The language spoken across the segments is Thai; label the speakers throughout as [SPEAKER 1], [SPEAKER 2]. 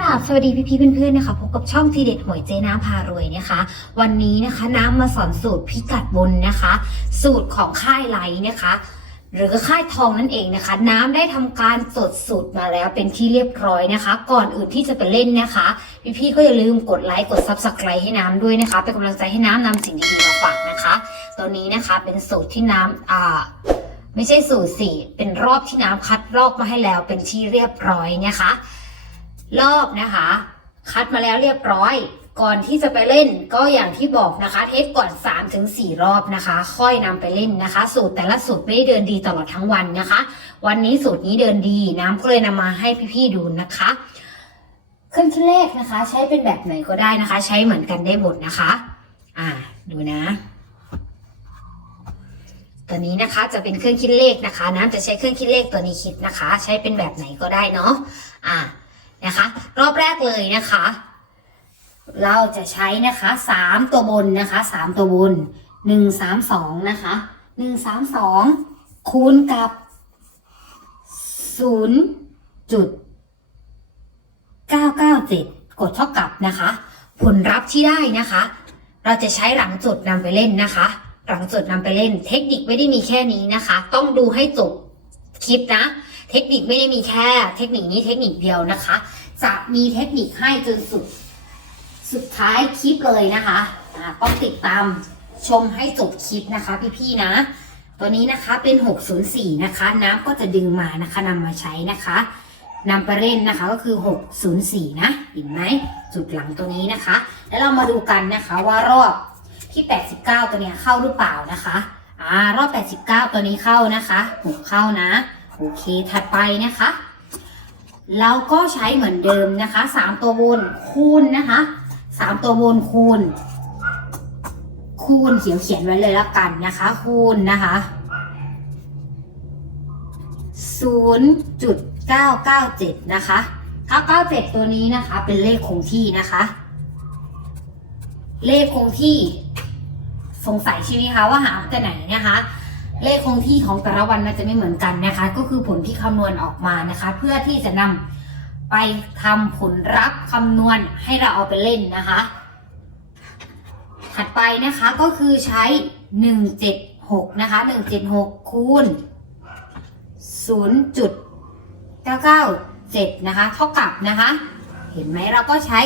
[SPEAKER 1] ราบสวัสดีพี่ๆเพื่อนๆนะคะพบกับช่องทีเด็ดหวยเจน้ำพารวยนะคะ วันนี้นะคะน้ำมาสอนสูตรพิกัดบนนะคะ สูตรของค่ายไลท์นะคะ หรือค่ายทองนั่นเองนะคะ น้ำได้ทำการจดสูตรมาแล้วเป็นที่เรียบร้อยนะคะ ก่อนอื่นที่จะไปเล่นนะคะ พี่ๆก็อย่าลืมกดไลค์กดซับสไครต์ให้น้ำด้วยนะคะเป็นกำลังใจให้น้ำนำสิ่งดีๆมาฝากนะคะตอนนี้นะคะเป็นสูตรที่น้ำอ่าไม่ใช่สูตรสี่เป็นรอบที่น้ำคัดรอบมาให้แล้วเป็นที่เรียบร้อยนะคะ รอบนะคะ คัดมาแล้วเรียบร้อย ก่อนที่จะไปเล่นก็อย่างที่บอกนะคะ เทสก่อน3ถึง4รอบนะคะ ค่อยนำไปเล่นนะคะ สูตรแต่ละสูตรไม่ได้เดินดีตลอดทั้งวันนะคะ วันนี้สูตรนี้เดินดีน้ำก็เลยนำมาให้พี่ๆดูนะคะเครื่องคิดเลขนะคะ ใช้เป็นแบบไหนก็ได้นะคะ ใช้เหมือนกันได้หมดนะคะ อ่าดูนะตัวนี้นะคะจะเป็นเครื่องคิดเลขนะคะ น้ำจะใช้เครื่องคิดเลขตัวนี้คิดนะคะ ใช้เป็นแบบไหนก็ได้เนาะอ่า รอบแรกเลยนะคะ เราจะใช้นะคะสามตัวบนนะคะสามตัวบนหนึ่งสามสองนะคะหนึ่งสามสองคูณกับศูนย์จุดเก้าเก้าเจ็ดกดเท่ากับนะคะ ผลลัพธ์ที่ได้นะคะ เราจะใช้หลังจุดนำไปเล่นนะคะ หลังจุดนำไปเล่น เทคนิคไม่ได้มีแค่นี้นะคะ ต้องดูให้จบคลิปนะ เทคนิคไม่ได้มีแค่เทคนิคนี้เทคนิคเดียวนะคะ จะมีเทคนิคให้จนสุด สุดท้ายคลิปเลยนะคะต้องติดตามชมให้จบคลิปนะคะ พี่ๆนะ ตัวนี้นะคะเป็น 604 นะคะ น้ำก็จะดึงมานะคะนำมาใช้นะคะนำไปเล่นนะคะก็คือ 604 นะ เห็นไหมจุดหลังตัวนี้นะคะ แล้วเรามาดูกันนะคะว่ารอบที่ 89 ตัวเนี้ยเข้าหรือเปล่านะคะอ่ารอบ 89 ตัวนี้เข้านะคะหกเข้านะ โอเคถัดไปนะคะ เราก็ใช้เหมือนเดิมนะคะ3ตัวบนคูณนะคะสามตัวบนคูณ คูณเขียวเขียนไว้เลยแล้วกันนะคะ คูณนะคะศูนย์จุดเก้าเก้าเจ็ดนะคะเก้าเก้าเจ็ดตัวนี้นะคะ เป็นเลขคงที่นะคะ เลขคงที่สงสัยใช่ไหมคะว่าหาแต่ไหนนะคะ เลขคงที่ของแต่ละวันมันจะไม่เหมือนกันนะคะ ก็คือผลที่คำนวณออกมานะคะ เพื่อที่จะนำไปทำผลลัพธ์คำนวณให้เราเอาไปเล่นนะคะ ถัดไปนะคะก็คือใช้ 176 นะคะ 176 คูณ 0.997 นะคะ เท่ากับนะคะ เห็นไหมเราก็ใช้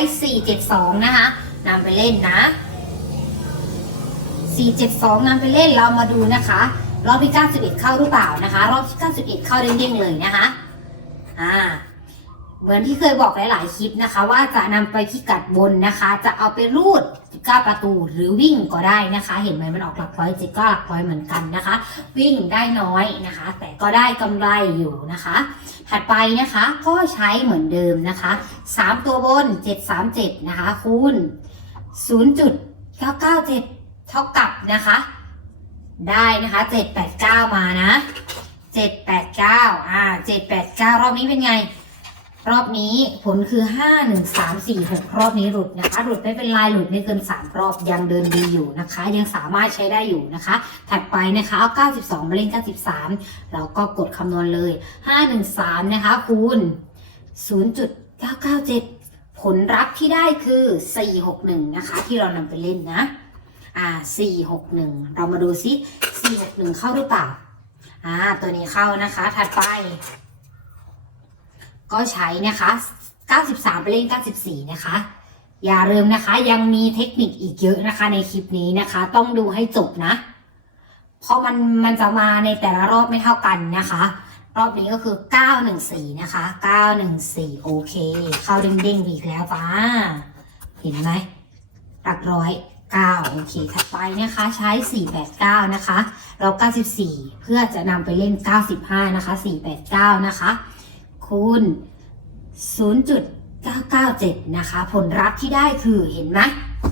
[SPEAKER 1] 472 นะคะนำไปเล่นนะ 472นำไปเล่นเรามาดูนะคะ รอบที่91 เข้าหรือเปล่านะคะ รอบที่91 เข้าเด้งๆเลยนะคะอ่าเหมือนที่เคยบอกหลายๆคลิปนะคะ ว่าจะนำไปพิกัดบนนะคะ จะเอาไปรูด19ประตูหรือวิ่งก็ได้นะคะ เห็นไหมมันออกหลักร้อยจิก็หลักร้อยเหมือนกันนะคะ วิ่งได้น้อยนะคะ แต่ก็ได้กำไรอยู่นะคะ ถัดไปนะคะก็ใช้เหมือนเดิมนะคะ 3 ตัวบน 737 นะคะคูณ0.997 เท่ากับนะคะ ได้นะคะ789มานะ789อ่า789รอบนี้เป็นไง รอบนี้ผลคือ5 1 3 4 6รอบนี้หลุดนะคะ หลุดไม่เป็นไรหลุดไม่เกิน3รอบยังเดินดีอยู่นะคะ ยังสามารถใช้ได้อยู่นะคะ ถัดไปนะคะเอา92มาเล่น93เราก็กดคำนวณเลย513นะคะคูณ0.997ผลลัพธ์ที่ได้คือ 461 นะคะ ที่เรานำไปเล่นนะ อ่า461เรามาดูซิ461เข้าหรือเปล่าอ่าตัวนี้เข้านะคะ ถัดไป ก็ใช้นะคะ93ไปเล่น94นะคะอย่าลืมนะคะ ยังมีเทคนิคอีกเยอะนะคะ ในคลิปนี้นะคะ ต้องดูให้จบนะ เพราะมันมันจะมาในแต่ละรอบไม่เท่ากันนะคะ รอบนี้ก็คือ 914 นะคะ 914 โอเค เข้าเด้งอีกแล้วป้า เห็นไหมหลักร้อย 9โอเค ถัดไปนะคะใช้ 489 นะคะเรา94 เพื่อจะนำไปเล่น 95 นะคะ 489 นะคะ คูณ 0.997 นะคะ ผลลัพธ์ที่ได้คือเห็นไหม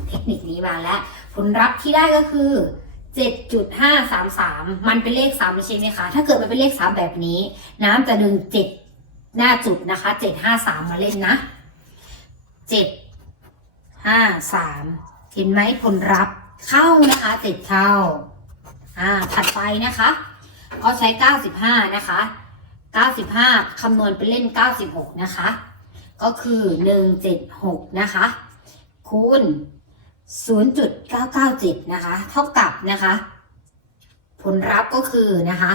[SPEAKER 1] เทคนิคนี้มาแล้ว ผลลัพธ์ที่ได้ก็คือ 7.533 มันเป็นเลข3ใช่ไหมคะ ถ้าเกิดมันเป็นเลข 3 แบบนี้ น้ำจะดึง 7 หน้าจุดนะคะ 753 มาเล่นนะ 753 เห็นไหมผลลัพธ์เข้านะคะ7เข้า อ่า ถัดไปนะคะก็ใช้ 95 นะคะ 95 คำนวณไปเล่น 96 นะคะ ก็คือ 176 นะคะ คูณ 0.997 นะคะ เท่ากับนะคะ ผลลัพธ์ก็คือนะคะ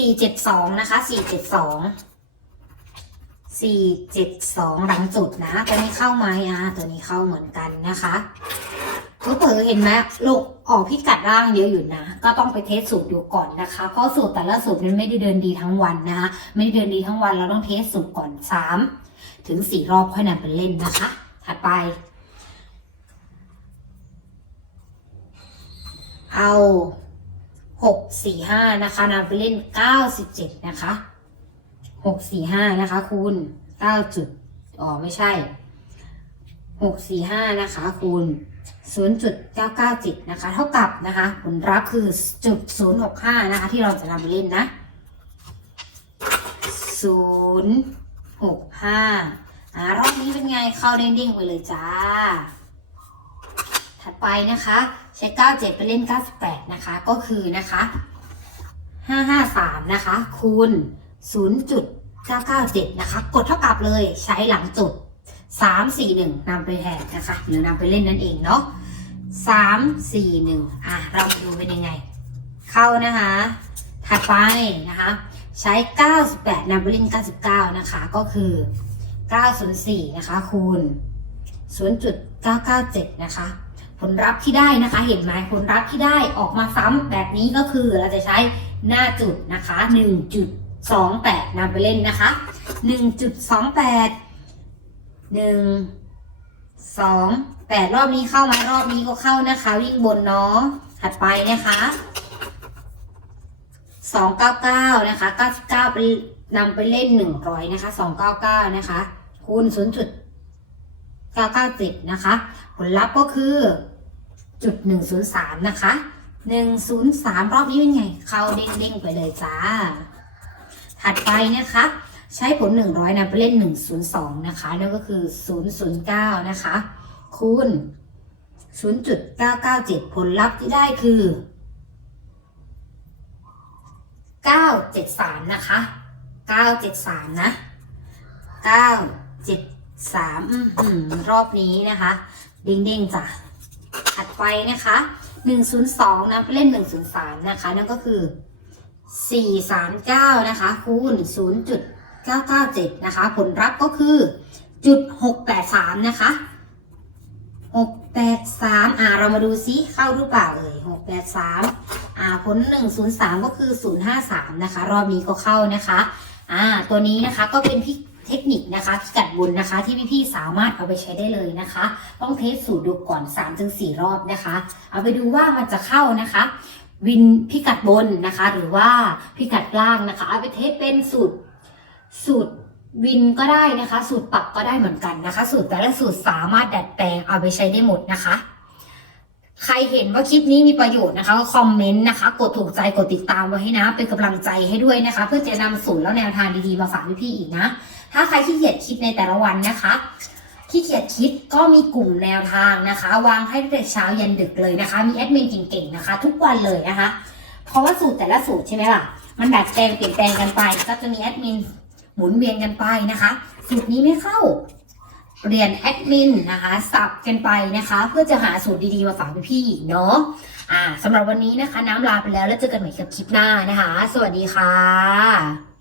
[SPEAKER 1] 472 นะคะ 472 472 หลังจุดนะ ตัวนี้เข้าไหมอะตัวนี้เข้าเหมือนกันนะคะ ก็เปิดเห็นไหมลูกออกพิกัดล่างเยอะอยู่นะ ก็ต้องไปเทสสูตรดูก่อนนะคะ เพราะสูตรแต่ละสูตรมันไม่ได้เดินดีทั้งวันนะคะ ไม่ได้เดินดีทั้งวันเราต้องเทสสูตรก่อน3ถึง4รอบค่อยนำไปเล่นนะคะ ถัดไป เอาหกสี่ห้านะคะนำไปเล่นเก้าสิบเจ็ดนะคะหกสี่ห้านะคะ คูณเก้าจุดอ๋อไม่ใช่หกสี่ห้านะคะ คูณ ศูนย์จุดเก้าเก้าเจ็ดนะคะ เท่ากับนะคะผลลัพธ์คือจุดศูนย์หกห้านะคะ ที่เราจะนำไปเล่นนะศูนย์หกห้าอ่ารอบนี้เป็นไงเข้าเด้งๆไปเลยจ้า ถัดไปนะคะ ใช้ 97 ไปเล่น 98 นะคะ ก็คือนะคะ 553 นะคะ คูณ 0.997 นะคะ กดเท่ากับเลยใช้หลังจุด 341นำไปแทนนะคะหรือนำไปเล่นนั่นเองเนาะ341อะเราดูเป็นยังไง เข้านะคะ ถัดไปนะคะ ใช้98นำไปเล่น99นะคะ ก็คือ904นะคะคูณ0.997นะคะผลลัพธ์ที่ได้นะคะ เห็นไหมผลลัพธ์ที่ได้ออกมาซ้ำแบบนี้ก็คือเราจะใช้หน้าจุดนะคะ 1.28นำไปเล่นนะคะ 1.28 หนึ่งสองแปดรอบนี้เข้ามารอบนี้ก็เข้านะคะ วิ่งบนเนาะถัดไปนะคะสองเก้าเก้านะคะเก้าเก้าไปนำไปเล่นหนึ่งร้อยนะคะสองเก้าเก้านะคะคูณศูนย์จุดเก้าเก้าเจ็ดนะคะ ผลลัพธ์ก็คือจุดหนึ่งศูนย์สามนะคะหนึ่งศูนย์สามรอบนี้เป็นไง เข้าเด้งเด้งไปเลยจ้า ถัดไปนะคะ ใช้ผล 100นะไปเล่น 102 นะคะ นั่นก็คือ 009 นะคะ คูณ 0.997 ผลลัพธ์ที่ได้คือ 973 นะคะ 973 นะ 973อรอบนี้นะคะเด้งๆจ้ะถัดไปนะคะ 102 นะไปเล่น 103 นะคะ นั่นก็คือ 439 นะคะ คูณ 0. 997 นะคะ ผลลัพธ์ก็คือจุด683 นะคะ 683 อ่า เรามาดูซิเข้าหรือเปล่าเอ่ย683 อ่า ผล 103 ก็คือ 053 นะคะ รอบนี้ก็เข้านะคะ อ่า ตัวนี้นะคะก็เป็นพิเทคนิคนะคะพิกัดบนนะคะที่พี่ๆสามารถเอาไปใช้ได้เลยนะคะ ต้องเทสสูตรดูก่อน 3-4 รอบนะคะ เอาไปดูว่ามันจะเข้านะคะวินพิกัดบนนะคะ หรือว่าพิกัดล่างนะคะ เอาไปเทสเป็นสูตร สูตรวินก็ได้นะคะ สูตรปรับก็ได้เหมือนกันนะคะ สูตรแต่ละสูตรสามารถดัดแปลงเอาไปใช้ได้หมดนะคะ ใครเห็นว่าคลิปนี้มีประโยชน์นะคะก็คอมเมนต์นะคะ กดถูกใจกดติดตามไว้ให้นะ เป็นกำลังใจให้ด้วยนะคะ เพื่อจะนำสูตรแล้วแนวทางดีๆมาฝากพี่ๆอีกนะ ถ้าใครขี้เกียจคิดในแต่ละวันนะคะขี้เกียจคิดก็มีกลุ่มแนวทางนะคะ วางให้ตั้งแต่เช้ายันดึกเลยนะคะ มีแอดมินเก่งๆนะคะ ทุกวันเลยนะคะ เพราะว่าสูตรแต่ละสูตรใช่ไหมล่ะ มันดัดแปลงเปลี่ยนแปลงกันไป ก็จะมีแอดมิน หมุนเวียนกันไปนะคะสูตรนี้ไม่เข้าเปลี่ยนแอดมินนะคะสับกันไปนะคะ เพื่อจะหาสูตรดีๆมาฝากพี่ๆเนาะอ่าสำหรับวันนี้นะคะ น้ำลาไปแล้วแล้วเจอกันใหม่กับคลิปหน้านะคะ สวัสดีค่ะ